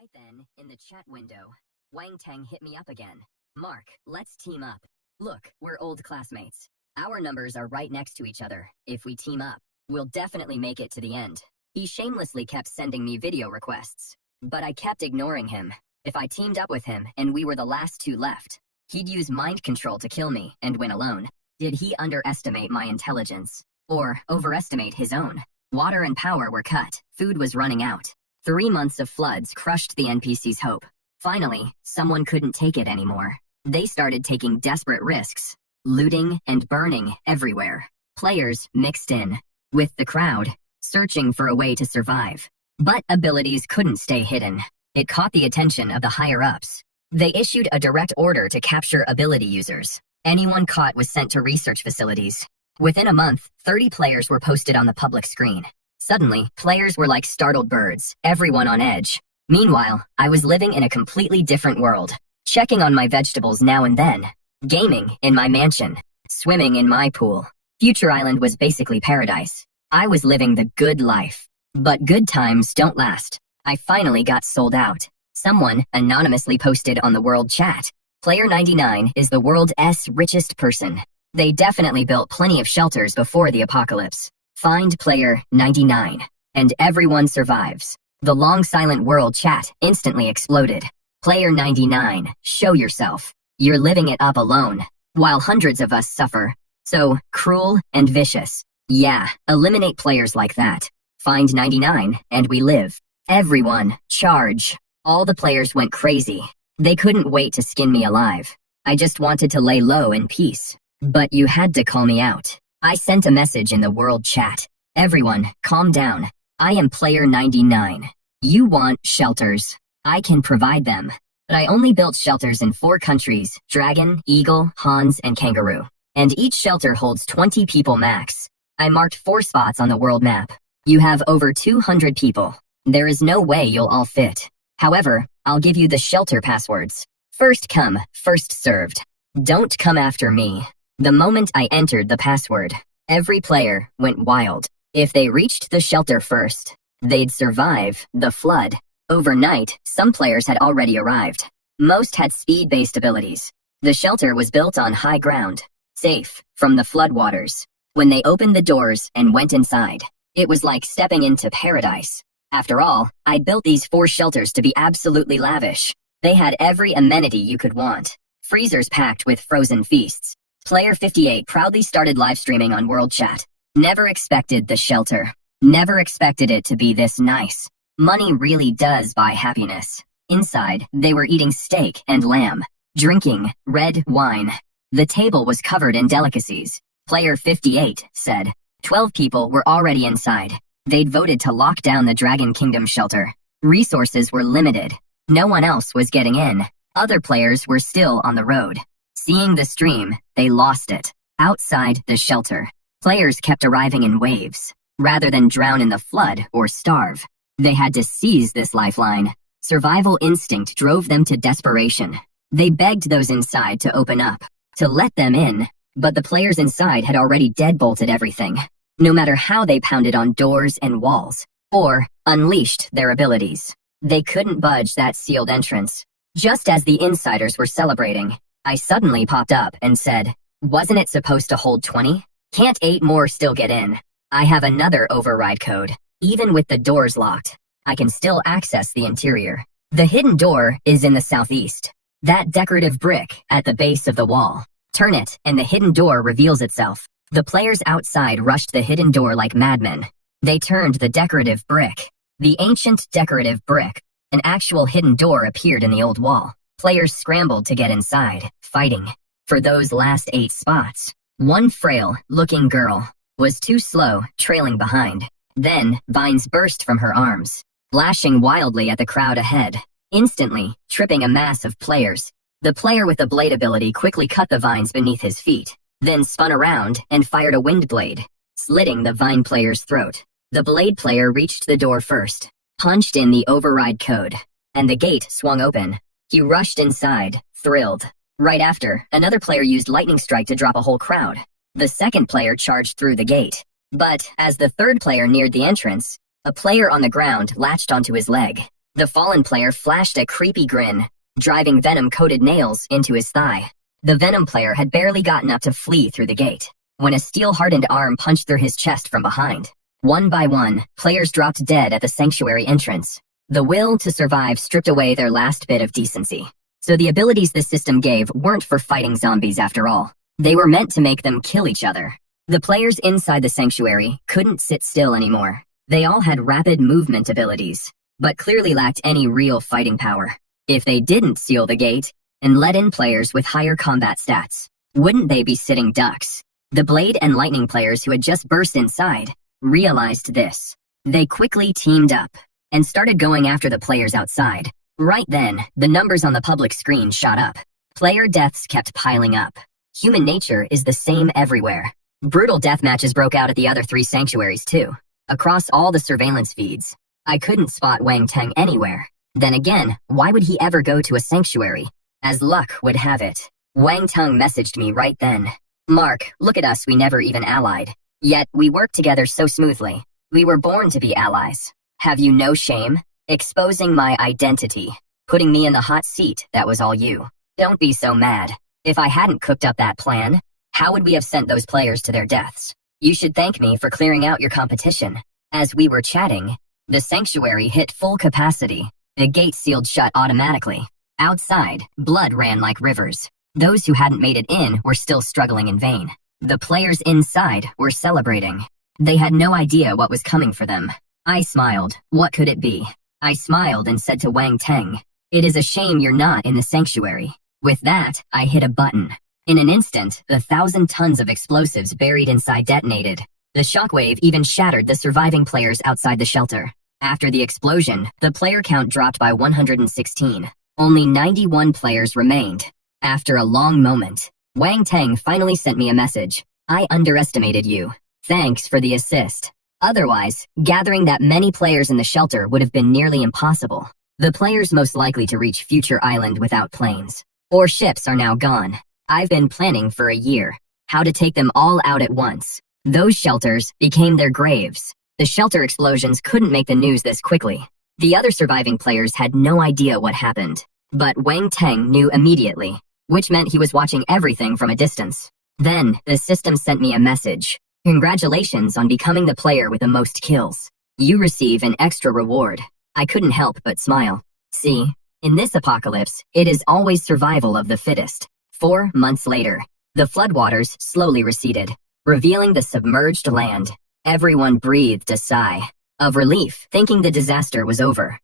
Right then, in the chat window, Wang Tang hit me up again. Mark, let's team up. Look, we're old classmates. Our numbers are right next to each other. If we team up, we'll definitely make it to the end. He shamelessly kept sending me video requests, but I kept ignoring him. If I teamed up with him and we were the last two left, he'd use mind control to kill me and win alone. Did he underestimate my intelligence? Or overestimate his own? Water and power were cut. Food was running out. 3 months of floods crushed the NPC's hope. Finally, someone couldn't take it anymore. They started taking desperate risks, looting and burning everywhere. Players mixed in with the crowd, searching for a way to survive. But abilities couldn't stay hidden. It caught the attention of the higher-ups. They issued a direct order to capture ability users. Anyone caught was sent to research facilities. Within a month, 30 players were posted on the public screen. Suddenly, players were like startled birds, everyone on edge. Meanwhile, I was living in a completely different world, checking on my vegetables now and then, gaming in my mansion, swimming in my pool. Future Island was basically paradise. I was living the good life. But good times don't last. I finally got sold out. Someone anonymously posted on the world chat, Player 99 is the world's richest person. They definitely built plenty of shelters before the apocalypse. Find Player 99. And everyone survives. The long silent world chat instantly exploded. Player 99, show yourself. You're living it up alone, while hundreds of us suffer. So, cruel and vicious. Yeah, eliminate players like that. Find 99, and we live. Everyone, charge. All the players went crazy. They couldn't wait to skin me alive. I just wanted to lay low in peace. But you had to call me out. I sent a message in the world chat. Everyone, calm down. I am Player 99. You want shelters. I can provide them. But I only built shelters in 4 countries, Dragon, Eagle, Hans, and Kangaroo. And each shelter holds 20 people max. I marked 4 spots on the world map. You have over 200 people. There is no way you'll all fit. However, I'll give you the shelter passwords. First come, first served. Don't come after me. The moment I entered the password, every player went wild. If they reached the shelter first, they'd survive the flood. Overnight, some players had already arrived. Most had speed-based abilities. The shelter was built on high ground, safe from the floodwaters. When they opened the doors and went inside, it was like stepping into paradise. After all, I built these 4 shelters to be absolutely lavish. They had every amenity you could want. Freezers packed with frozen feasts. Player 58 proudly started live streaming on World Chat. Never expected the shelter. Never expected it to be this nice. Money really does buy happiness. Inside, they were eating steak and lamb, drinking red wine. The table was covered in delicacies. Player 58 said 12 people were already inside. They'd voted to lock down the Dragon Kingdom shelter. Resources were limited. No one else was getting in. Other players were still on the road. Seeing the stream, they lost it. Outside the shelter, players kept arriving in waves. Rather than drown in the flood or starve, they had to seize this lifeline. Survival instinct drove them to desperation. They begged those inside to open up, to let them in, but the players inside had already deadbolted everything. No matter how they pounded on doors and walls, or unleashed their abilities, they couldn't budge that sealed entrance. Just as the insiders were celebrating, I suddenly popped up and said, wasn't it supposed to hold 20? Can't 8 more still get in? I have another override code. Even with the doors locked, I can still access the interior. The hidden door is in the southeast. That decorative brick at the base of the wall. Turn it, and the hidden door reveals itself. The players outside rushed the hidden door like madmen. They turned the decorative brick. The ancient decorative brick. An actual hidden door appeared in the old wall. Players scrambled to get inside, fighting for those last 8 spots. One frail-looking girl was too slow, trailing behind. Then, vines burst from her arms, lashing wildly at the crowd ahead, instantly tripping a mass of players. The player with the blade ability quickly cut the vines beneath his feet, then spun around and fired a wind blade, slitting the vine player's throat. The blade player reached the door first, punched in the override code, and the gate swung open. He rushed inside, thrilled. Right after, another player used lightning strike to drop a whole crowd. The second player charged through the gate. But, as the third player neared the entrance, a player on the ground latched onto his leg. The fallen player flashed a creepy grin, driving venom-coated nails into his thigh. The Venom player had barely gotten up to flee through the gate when a steel-hardened arm punched through his chest from behind. One by one, players dropped dead at the sanctuary entrance. The will to survive stripped away their last bit of decency. So the abilities the system gave weren't for fighting zombies after all. They were meant to make them kill each other. The players inside the sanctuary couldn't sit still anymore. They all had rapid movement abilities, but clearly lacked any real fighting power. If they didn't seal the gate and let in players with higher combat stats, wouldn't they be sitting ducks? The Blade and Lightning players who had just burst inside realized this. They quickly teamed up and started going after the players outside. Right then, the numbers on the public screen shot up. Player deaths kept piling up. Human nature is the same everywhere. Brutal death matches broke out at the other 3 sanctuaries too. Across all the surveillance feeds, I couldn't spot Wang Teng anywhere. Then again, why would he ever go to a sanctuary? As luck would have it, Wang Teng messaged me right then. Mark, look at us, we never even allied. Yet, we work together so smoothly. We were born to be allies. Have you no shame? Exposing my identity. Putting me in the hot seat, that was all you. Don't be so mad. If I hadn't cooked up that plan, how would we have sent those players to their deaths? You should thank me for clearing out your competition. As we were chatting, the sanctuary hit full capacity. The gate sealed shut automatically. Outside, blood ran like rivers. Those who hadn't made it in were still struggling in vain. The players inside were celebrating. They had no idea what was coming for them. I smiled. What could it be? I smiled and said to Wang Teng, "It is a shame you're not in the sanctuary." With that, I hit a button. In an instant, the 1,000 tons of explosives buried inside detonated. The shockwave even shattered the surviving players outside the shelter. After the explosion, the player count dropped by 116. Only 91 players remained. After a long moment, Wang Teng finally sent me a message. I underestimated you. Thanks for the assist. Otherwise, gathering that many players in the shelter would have been nearly impossible. The players most likely to reach Future Island without planes or ships are now gone. I've been planning for a year how to take them all out at once. Those shelters became their graves. The shelter explosions couldn't make the news this quickly. The other surviving players had no idea what happened. But Wang Teng knew immediately, which meant he was watching everything from a distance. Then, the system sent me a message. Congratulations on becoming the player with the most kills. You receive an extra reward. I couldn't help but smile. See, in this apocalypse, it is always survival of the fittest. 4 months later, the floodwaters slowly receded, revealing the submerged land. Everyone breathed a sigh of relief, thinking the disaster was over.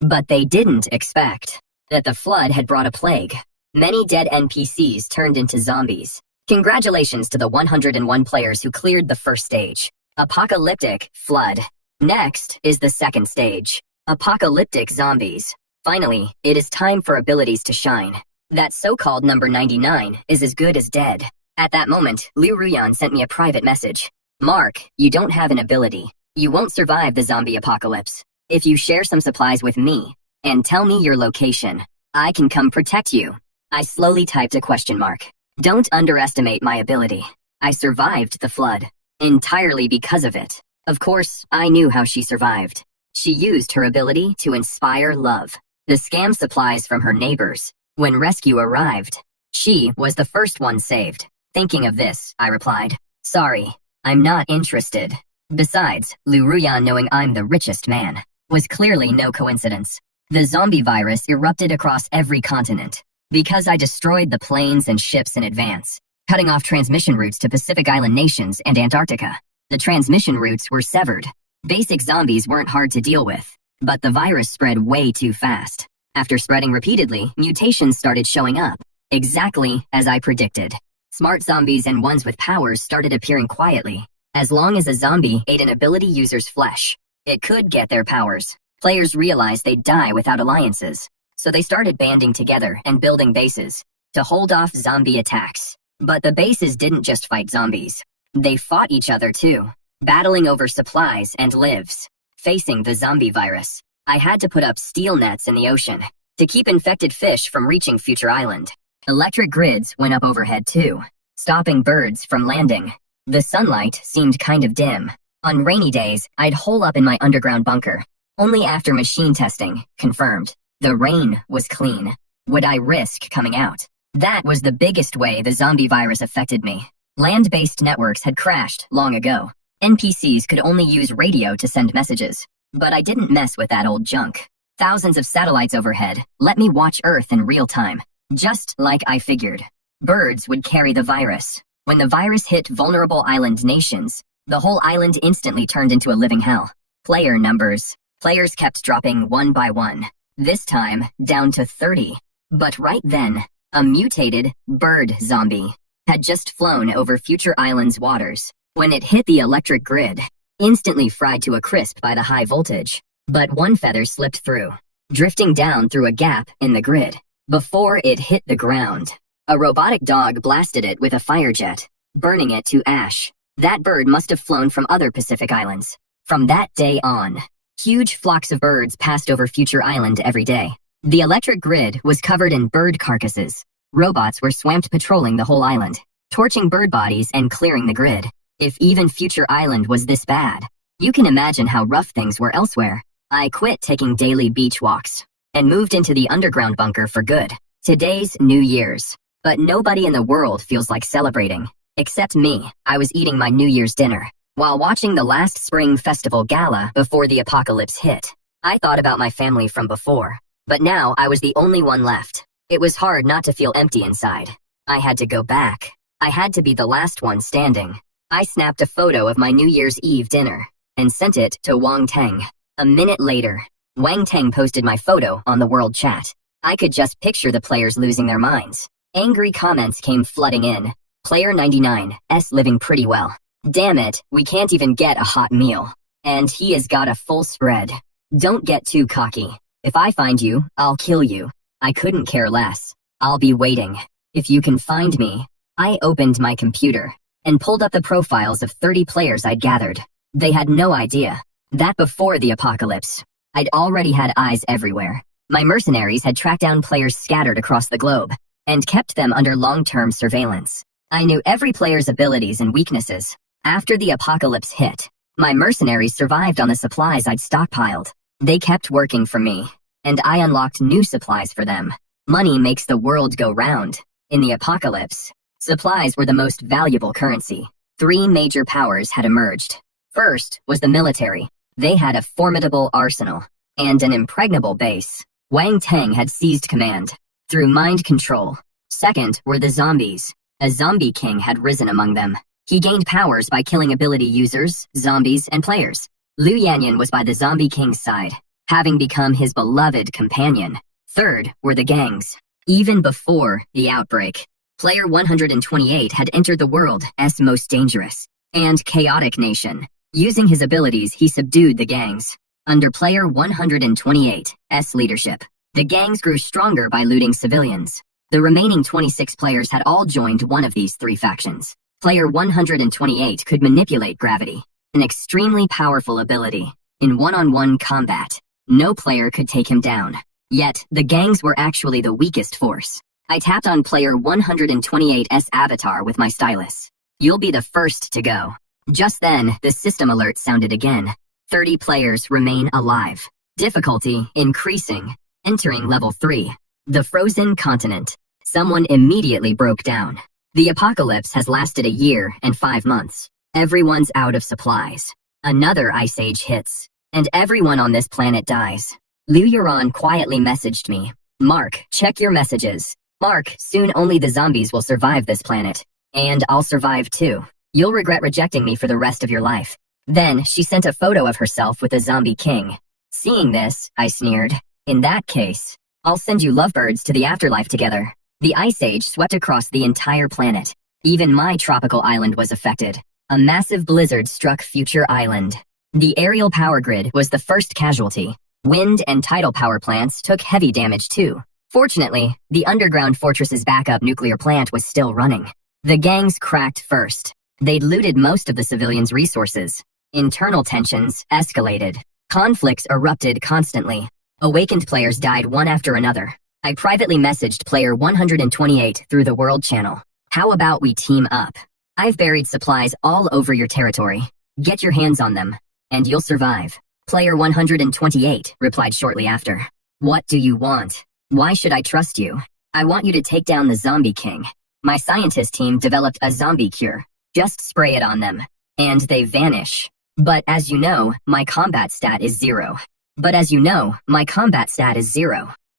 But they didn't expect that the flood had brought a plague. Many dead NPCs turned into zombies. Congratulations to the 101 players who cleared the first stage. Apocalyptic Flood. Next is the second stage. Apocalyptic Zombies. Finally, it is time for abilities to shine. That so-called number 99 is as good as dead. At that moment, Liu Ruyan sent me a private message. Mark, you don't have an ability. You won't survive the zombie apocalypse. If you share some supplies with me, and tell me your location, I can come protect you. I slowly typed a question mark. Don't underestimate my ability. I survived the flood, entirely because of it. Of course, I knew how she survived. She used her ability to inspire love. The scam supplies from her neighbors. When rescue arrived, she was the first one saved. Thinking of this, I replied, "Sorry, I'm not interested." Besides, Liu Ruyan knowing I'm the richest man was clearly no coincidence. The zombie virus erupted across every continent because I destroyed the planes and ships in advance, cutting off transmission routes to Pacific Island nations and Antarctica. The transmission routes were severed. Basic zombies weren't hard to deal with, but the virus spread way too fast. After spreading repeatedly, mutations started showing up, exactly as I predicted. Smart zombies and ones with powers started appearing quietly. As long as a zombie ate an ability user's flesh, it could get their powers. Players realized they'd die without alliances, so they started banding together and building bases to hold off zombie attacks. But the bases didn't just fight zombies. They fought each other too, battling over supplies and lives. Facing the zombie virus, I had to put up steel nets in the ocean to keep infected fish from reaching Future Island. Electric grids went up overhead too, stopping birds from landing. The sunlight seemed kind of dim. On rainy days, I'd hole up in my underground bunker, Only after machine testing confirmed the rain was clean would I risk coming out. That was the biggest way the zombie virus affected me. Land-based networks had crashed long ago. NPCs could only use radio to send messages. But I didn't mess with that old junk. Thousands of satellites overhead let me watch Earth in real time. Just like I figured. Birds would carry the virus. When the virus hit vulnerable island nations, the whole island instantly turned into a living hell. Player numbers. Players kept dropping one by one. This time, down to 30. But right then, a mutated bird zombie had just flown over Future Island's waters. When it hit the electric grid, instantly fried to a crisp by the high voltage. But one feather slipped through, drifting down through a gap in the grid. Before it hit the ground, a robotic dog blasted it with a fire jet, burning it to ash. That bird must have flown from other Pacific islands. From that day on, huge flocks of birds passed over Future Island every day. The electric grid was covered in bird carcasses. Robots were swamped patrolling the whole island, torching bird bodies and clearing the grid. If even Future Island was this bad, you can imagine how rough things were elsewhere. I quit taking daily beach walks and moved into the underground bunker for good. Today's New Year's, but nobody in the world feels like celebrating. Except me. I was eating my New Year's dinner while watching the last spring festival gala before the apocalypse hit. I thought about my family from before, but now I was the only one left. It was hard not to feel empty inside. I had to go back. I had to be the last one standing. I snapped a photo of my New Year's Eve dinner and sent it to Wang Teng. A minute later, Wang Teng posted my photo on the world chat. I could just picture the players losing their minds. Angry comments came flooding in. Player 99's living pretty well. Damn it, we can't even get a hot meal. And he has got a full spread. Don't get too cocky. If I find you, I'll kill you. I couldn't care less. I'll be waiting. If you can find me. I opened my computer and pulled up the profiles of 30 players I'd gathered. They had no idea that before the apocalypse, I'd already had eyes everywhere. My mercenaries had tracked down players scattered across the globe and kept them under long-term surveillance. I knew every player's abilities and weaknesses. After the apocalypse hit, my mercenaries survived on the supplies I'd stockpiled. They kept working for me, and I unlocked new supplies for them. Money makes the world go round. In the apocalypse, supplies were the most valuable currency. 3 major powers had emerged. First was the military. They had a formidable arsenal and an impregnable base. Wang Teng had seized command through mind control. Second were the zombies. A zombie king had risen among them. He gained powers by killing ability users, zombies, and players. Liu Yanyan was by the zombie king's side, having become his beloved companion. Third were the gangs. Even before the outbreak, Player 128 had entered the world's most dangerous and chaotic nation. Using his abilities, he subdued the gangs. Under Player 128's leadership, the gangs grew stronger by looting civilians. The remaining 26 players had all joined one of these 3 factions. Player 128 could manipulate gravity, an extremely powerful ability. In one-on-one combat, no player could take him down. Yet, the gangs were actually the weakest force. I tapped on Player 128's avatar with my stylus. You'll be the first to go. Just then, the system alert sounded again. 30 players remain alive. Difficulty increasing. Entering level 3. The frozen continent. Someone immediately broke down. The apocalypse has lasted a year and 5 months. Everyone's out of supplies. Another ice age hits, and everyone on this planet dies. Liu Yuran quietly messaged me. Mark, check your messages. Mark, soon only the zombies will survive this planet. And I'll survive too. You'll regret rejecting me for the rest of your life. Then, she sent a photo of herself with the zombie king. Seeing this, I sneered. In that case, I'll send you lovebirds to the afterlife together. The ice age swept across the entire planet. Even my tropical island was affected. A massive blizzard struck Future Island. The aerial power grid was the first casualty. Wind and tidal power plants took heavy damage too. Fortunately, the underground fortress's backup nuclear plant was still running. The gangs cracked first. They'd looted most of the civilians' resources. Internal tensions escalated. Conflicts erupted constantly. Awakened players died one after another. I privately messaged Player 128 through the World Channel. How about we team up? I've buried supplies all over your territory. Get your hands on them, and you'll survive. Player 128 replied shortly after. What do you want? Why should I trust you? I want you to take down the Zombie King. My scientist team developed a zombie cure. Just spray it on them, and they vanish. But as you know, my combat stat is 0.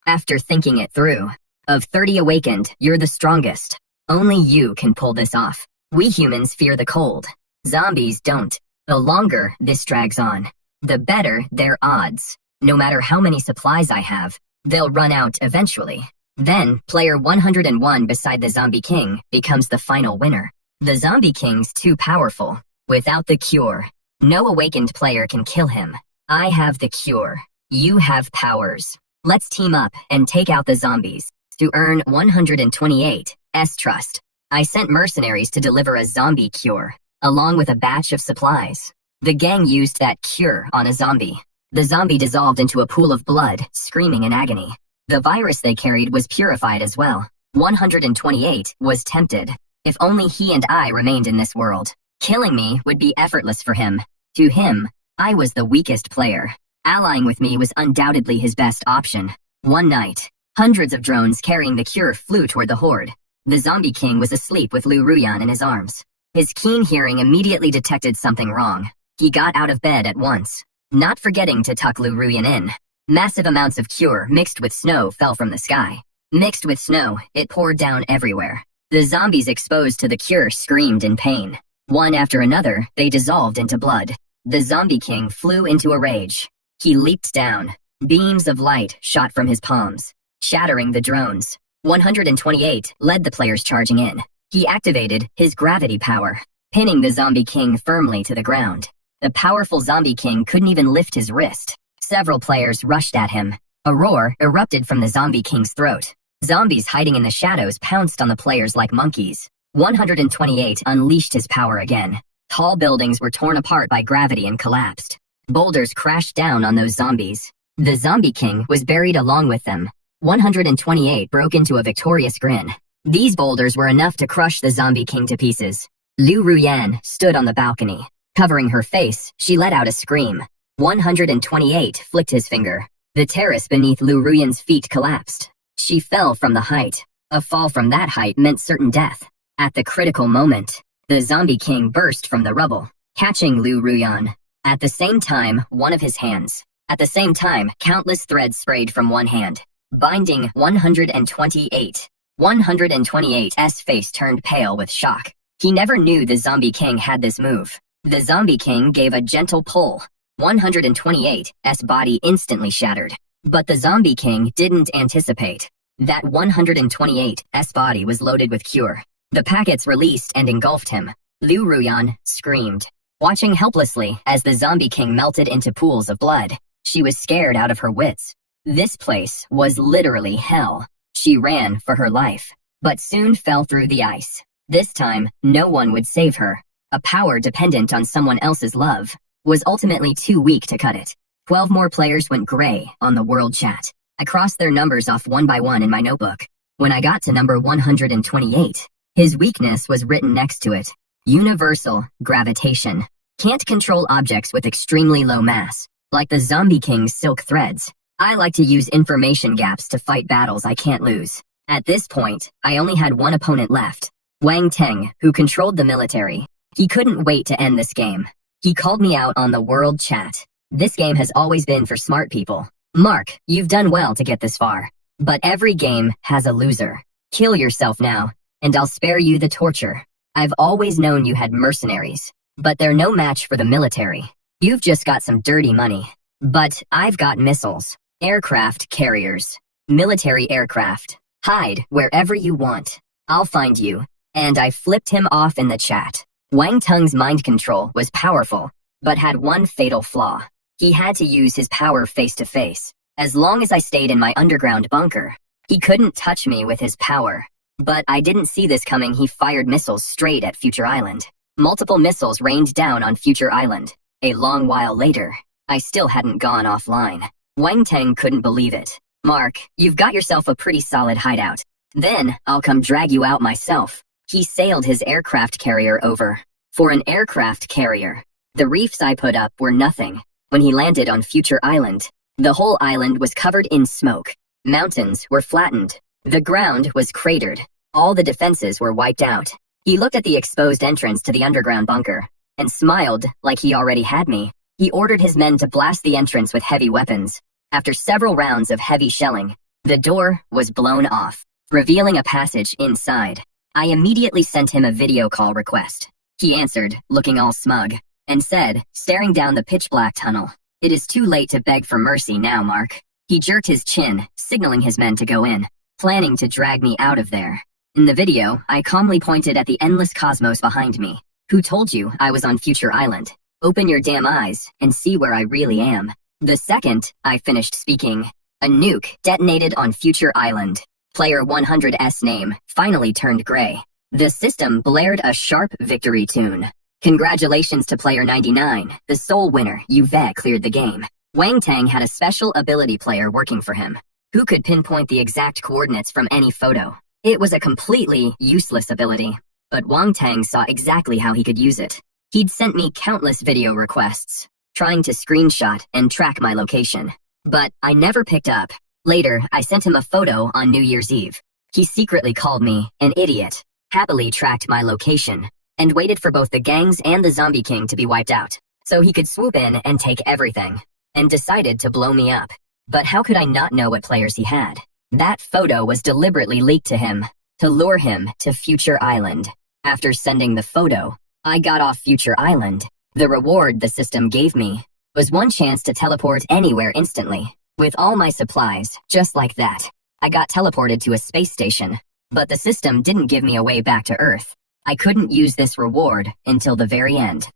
After thinking it through, of 30 awakened, you're the strongest. Only you can pull this off. We humans fear the cold. Zombies don't. The longer this drags on, the better their odds. No matter how many supplies I have, they'll run out eventually. Then, player 101 beside the Zombie King becomes the final winner. The Zombie King's too powerful. Without the cure, no awakened player can kill him. I have the cure. You have powers. Let's team up and take out the zombies. To earn 128 S-Trust, I sent mercenaries to deliver a zombie cure, along with a batch of supplies. The gang used that cure on a zombie. The zombie dissolved into a pool of blood, screaming in agony. The virus they carried was purified as well. 128 was tempted. If only he and I remained in this world, killing me would be effortless for him. To him, I was the weakest player. Allying with me was undoubtedly his best option. One night, hundreds of drones carrying the cure flew toward the horde. The Zombie King was asleep with Lu Ruyan in his arms. His keen hearing immediately detected something wrong. He got out of bed at once, not forgetting to tuck Lu Ruyan in. Massive amounts of cure mixed with snow fell from the sky. Mixed with snow, it poured down everywhere. The zombies exposed to the cure screamed in pain. One after another, they dissolved into blood. The Zombie King flew into a rage. He leaped down. Beams of light shot from his palms, shattering the drones. 128 led the players charging in. He activated his gravity power, pinning the Zombie King firmly to the ground. The powerful Zombie King couldn't even lift his wrist. Several players rushed at him. A roar erupted from the Zombie King's throat. Zombies hiding in the shadows pounced on the players like monkeys. 128 unleashed his power again. Tall buildings were torn apart by gravity and collapsed. Boulders crashed down on those zombies. The Zombie King was buried along with them. 128 broke into a victorious grin. These boulders were enough to crush the Zombie King to pieces. Lu Ruyan stood on the balcony. Covering her face, she let out a scream. 128 flicked his finger. The terrace beneath Lu Ruyan's feet collapsed. She fell from the height. A fall from that height meant certain death. At the critical moment, the Zombie King burst from the rubble, catching Lu Ruyan. At the same time, countless threads sprayed from one hand, binding 128. 128's face turned pale with shock. He never knew the Zombie King had this move. The Zombie King gave a gentle pull. 128's body instantly shattered. But the Zombie King didn't anticipate that 128's body was loaded with cure. The packets released and engulfed him. Lu Ruyan screamed, watching helplessly as the Zombie King melted into pools of blood. She was scared out of her wits. This place was literally hell. She ran for her life, but soon fell through the ice. This time, no one would save her. A power dependent on someone else's love was ultimately too weak to cut it. 12 more players went gray on the world chat. I crossed their numbers off one by one in my notebook. When I got to number 128, his weakness was written next to it. Universal gravitation. Can't control objects with extremely low mass, like the Zombie King's silk threads. I like to use information gaps to fight battles I can't lose. At this point, I only had one opponent left. Wang Teng, who controlled the military. He couldn't wait to end this game. He called me out on the world chat. This game has always been for smart people. Mark, you've done well to get this far. But every game has a loser. Kill yourself now, and I'll spare you the torture. I've always known you had mercenaries, but they're no match for the military. You've just got some dirty money. But I've got missiles, aircraft carriers, military aircraft. Hide wherever you want. I'll find you. And I flipped him off in the chat. Wang Teng's mind control was powerful, but had one fatal flaw. He had to use his power face to face. As long as I stayed in my underground bunker, he couldn't touch me with his power. But I didn't see this coming. He fired missiles straight at Future Island. Multiple missiles rained down on Future Island. A long while later, I still hadn't gone offline. Wang Teng couldn't believe it. Mark, you've got yourself a pretty solid hideout. Then I'll come drag you out myself. He sailed his aircraft carrier over. For an aircraft carrier, the reefs I put up were nothing. when he landed on Future Island. The whole island was covered in smoke. Mountains were flattened. The ground was cratered. All the defenses were wiped out. He looked at the exposed entrance to the underground bunker and smiled like he already had me. He ordered his men to blast the entrance with heavy weapons. After several rounds of heavy shelling, the door was blown off, revealing a passage inside. I immediately sent him a video call request. He answered, looking all smug, and said, staring down the pitch-black tunnel, "It is too late to beg for mercy now, Mark." He jerked his chin, signaling his men to go in, planning to drag me out of there. In the video, I calmly pointed at the endless cosmos behind me. "Who told you I was on Future Island? Open your damn eyes and see where I really am." The second I finished speaking, a nuke detonated on Future Island. Player 100's name finally turned gray. The system blared a sharp victory tune. Congratulations to Player 99, the sole winner. You've cleared the game. Wang Tang had a special ability player working for him, who could pinpoint the exact coordinates from any photo. It was a completely useless ability, but Wang Tang saw exactly how he could use it. He'd sent me countless video requests, trying to screenshot and track my location, but I never picked up. Later, I sent him a photo on New Year's Eve. He secretly called me an idiot, happily tracked my location, and waited for both the gangs and the Zombie King to be wiped out, so he could swoop in and take everything, and decided to blow me up. But how could I not know what players he had? That photo was deliberately leaked to him, to lure him to Future Island. After sending the photo, I got off Future Island. The reward the system gave me was one chance to teleport anywhere instantly. With all my supplies, just like that, I got teleported to a space station, but the system didn't give me a way back to Earth. I couldn't use this reward until the very end.